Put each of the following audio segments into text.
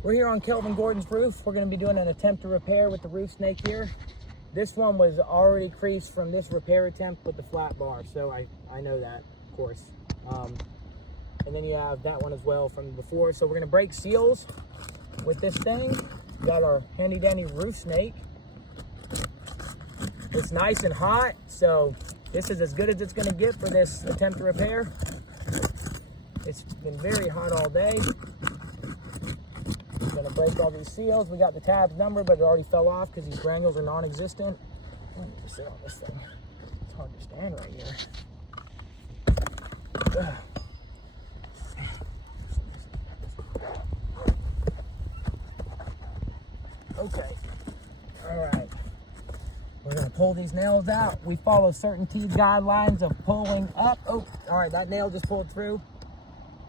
We're here on Kelvin Gordon's roof. We're going to be doing an attempt to repair with the roof snake here. This one was already creased from this repair attempt with the flat bar, so I know that, of course. And then you have that one as well from before. So we're going to break seals with this thing. We got our handy dandy roof snake. It's nice and hot, so this is as good as it's going to get for this attempt to repair. It's been very hot all day. I'm gonna break all these seals. We got the tabs number, but it already fell off because these granules are non-existent. I need to sit on this thing. It's hard to stand right here. Ugh. Okay, all right. We're gonna pull these nails out. We follow certain teeth guidelines of pulling up. Oh, all right, that nail just pulled through.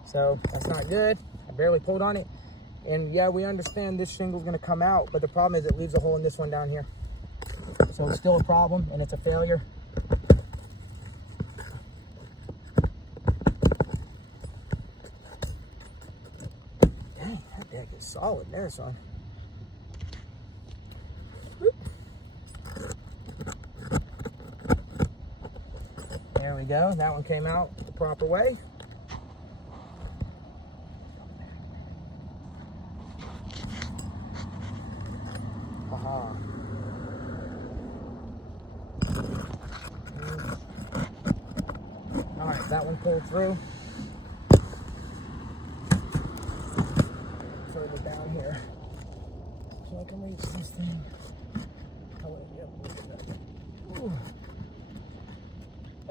So that's not good. I barely pulled on it. And yeah, we understand this shingle's gonna come out, but the problem is it leaves a hole in this one down here. So it's still a problem and it's a failure. Dang, that deck is solid there, son. There we go. That one came out the proper way. Aha. All right, that one pulled through. Further down here. So I can reach this thing. Ooh.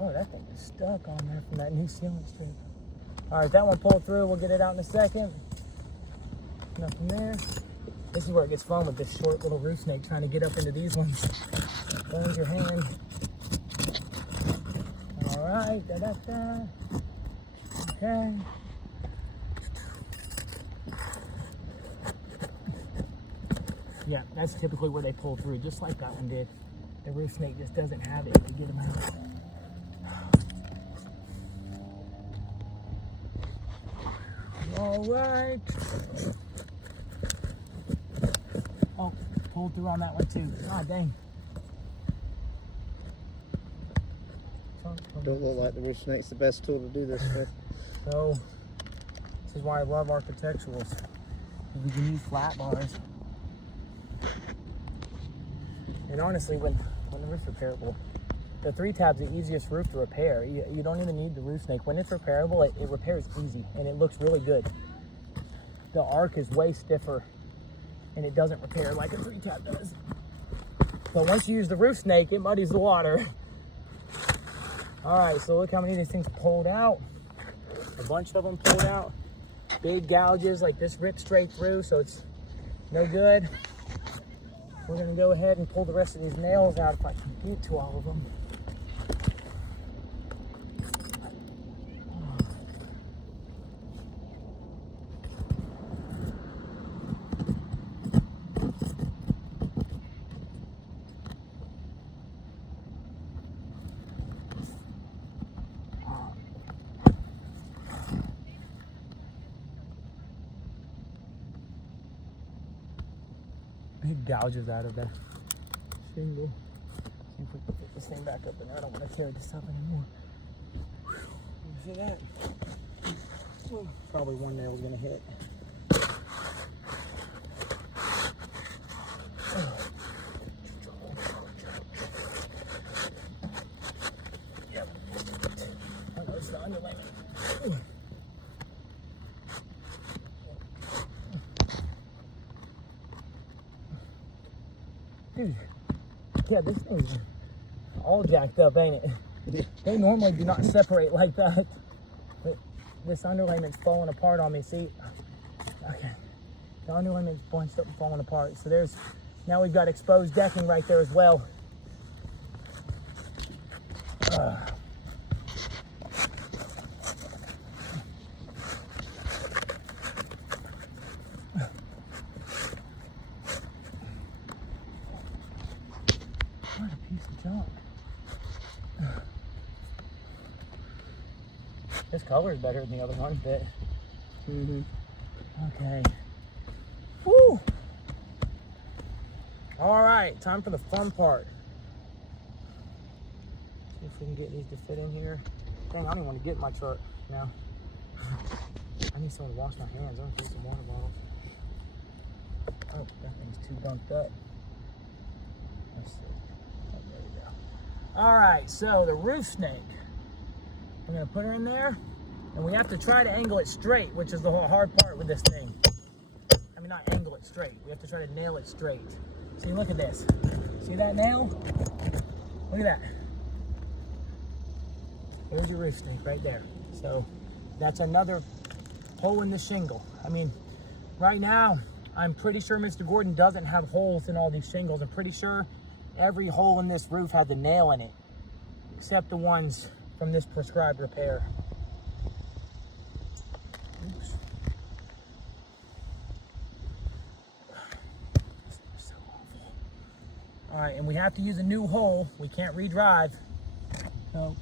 Oh, that thing is stuck on there from that new sealing strip. All right, that one pulled through. We'll get it out in a second. Nothing there. This is where it gets fun with this short little roof snake trying to get up into these ones. Burns your hand. All right, da-da-da. Okay. Yeah, that's typically where they pull through, just like that one did. The roof snake just doesn't have it to get them out. All right. Oh, pulled through on that one too. Ah, dang. Don't look like the roof snake's the best tool to do this with. So, this is why I love architecturals. We can use flat bars. And honestly, when the roof's repairable, the 3-tab's the easiest roof to repair. You don't even need the roof snake. When it's repairable, it repairs easy and it looks really good. The arc is way stiffer and it doesn't repair like a 3-tab does. But once you use the roof snake, it muddies the water. All right, so look how many of these things pulled out. A bunch of them pulled out. Big gouges, like this ripped straight through, so it's no good. We're gonna go ahead and pull the rest of these nails out if I can get to all of them. Big gouges out of the shingle. See if we can get this thing back up in there. I don't want to carry this up anymore. See that? Probably one nail's gonna hit. Yep. That goes the underlayment. Dude, yeah, this thing's all jacked up, ain't it? Yeah. They normally do not separate like that. But this underlayment's falling apart on me, see? Okay, the underlayment's bunched up and falling apart. So now we've got exposed decking right there as well. What a piece of junk. This color is better than the other one, but okay. All right, time for the fun part. See if we can get these to fit in here. Dang, I don't even want to get in my truck now. I need someone to wash my hands. I'm gonna take some water bottles. Oh, that thing's too bumped up. Let's see. Oh, there we go. All right, so the roof snake. I'm gonna put her in there, and we have to try to angle it straight, which is the whole hard part with this thing. I mean, not angle it straight. We have to try to nail it straight. See, look at this. See that nail? Look at that. There's your roof snake right there. So that's another hole in the shingle. I mean, right now, I'm pretty sure Mr. Gordon doesn't have holes in all these shingles. I'm pretty sure every hole in this roof has a nail in it, except the ones from this prescribed repair. Oops. So awful. All right, and we have to use a new hole. We can't redrive. So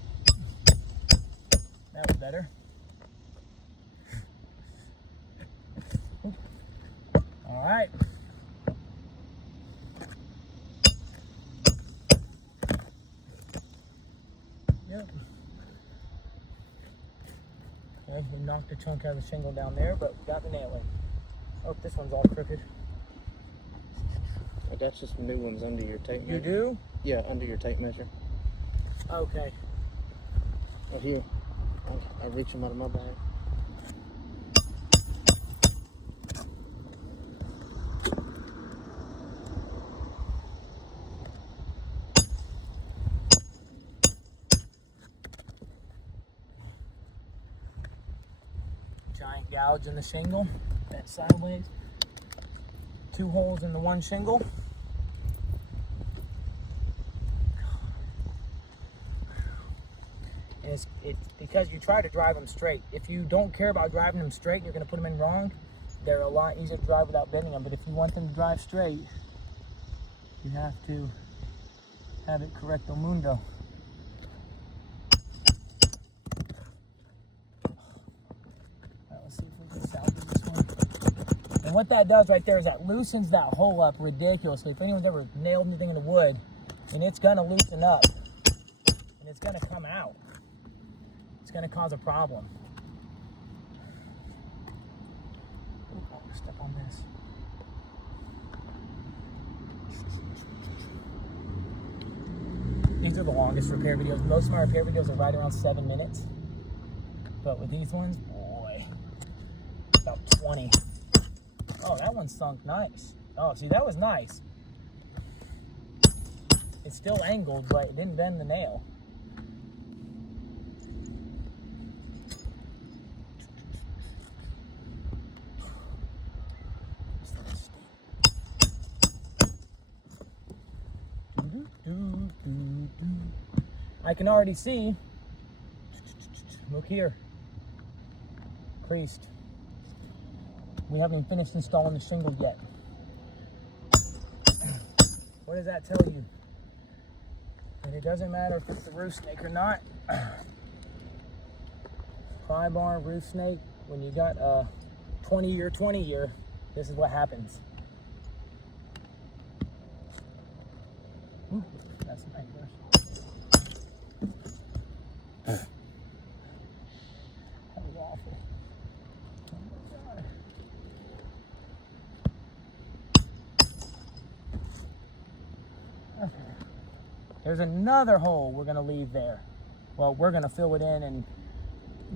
that was better. All right. Yep. Okay, we knocked a chunk out of the shingle down there, but we got the nail in. Oh, this one's all crooked. I got you some new ones under your tape measure. You do? Yeah, under your tape measure. Okay. Right here. I reach them out of my bag. Giant gouge in the shingle, bent sideways. 2 holes in the one shingle. And it's because you try to drive them straight. If you don't care about driving them straight, you're going to put them in wrong. They're a lot easier to drive without bending them. But if you want them to drive straight, you have to have it correcto mundo. Let's see if we can salvage this one. And what that does right there is that loosens that hole up ridiculously. If anyone's ever nailed anything in the wood, and it's gonna loosen up, and it's gonna come out. It's gonna cause a problem. Ooh, I'll step on this. These are the longest repair videos. Most of my repair videos are right around 7 minutes. But with these ones, boy, about 20. Oh, that one sunk nice. Oh, see, that was nice. It's still angled, but it didn't bend the nail. I can already see, look here, creased. We haven't even finished installing the shingle yet. What does that tell you? And it doesn't matter if it's the roof snake or not. Pry bar, roof snake, when you got a 20 year, this is what happens. Ooh, that's a paintbrush. That was awful. Oh my God. Okay. There's another hole we're gonna leave there. Well, we're gonna fill it in and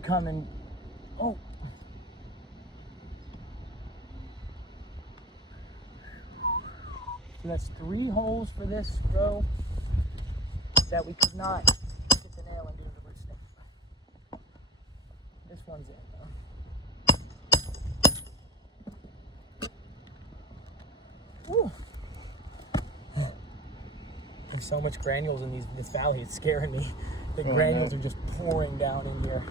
come and, oh. So that's 3 holes for this row that we could not get the nail into the roof snake. This one's in though. Woo. There's so much granules in this valley, it's scaring me. The granules are just pouring down in here.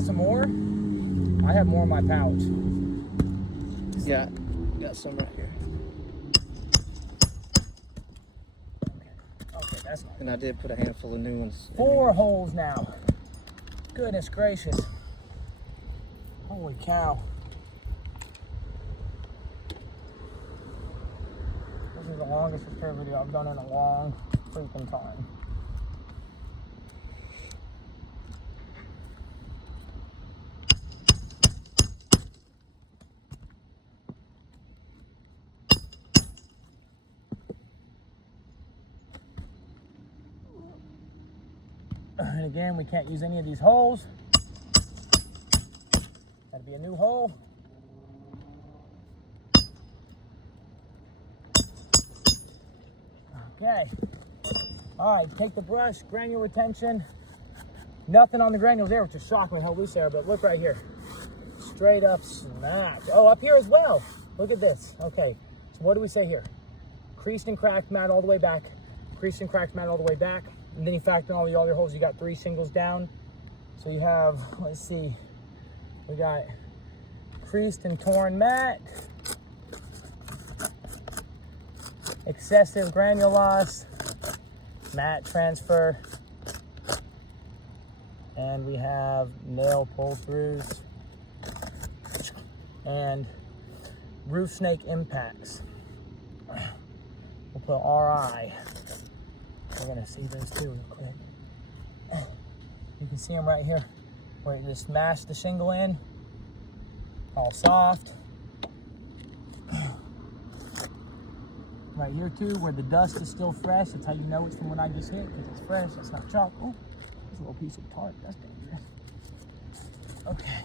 got some more? I have more in my pouch. Yeah, got some right here. Okay, that's nice. And I did put a handful of new ones. 4 holes now. Goodness gracious. Holy cow. This is the longest repair video I've done in a long freaking time. And again, we can't use any of these holes. That'd be a new hole. Okay. All right, take the brush, granule retention. Nothing on the granules there, which is shocking how loose they are, but look right here. Straight up smack. Oh, up here as well. Look at this. Okay, so what do we say here? Creased and cracked mat all the way back. Creased and cracked mat all the way back. And then you factor in all the other holes. You got 3 shingles down. So you have, let's see, we got creased and torn mat, excessive granule loss, mat transfer, and we have nail pull-throughs and roof snake impacts. We'll put RI. We're gonna see those too real quick. You can see them right here, where it just smashed the shingle in, all soft. Right here too, where the dust is still fresh. That's how you know it's from what I just hit, because it's fresh. That's not chalk. Oh, there's a little piece of tarp. That's dangerous. Okay.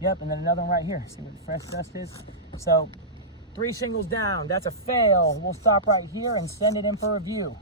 Yep, and then another one right here. See where the fresh dust is? So 3 shingles down. That's a fail. We'll stop right here and send it in for review.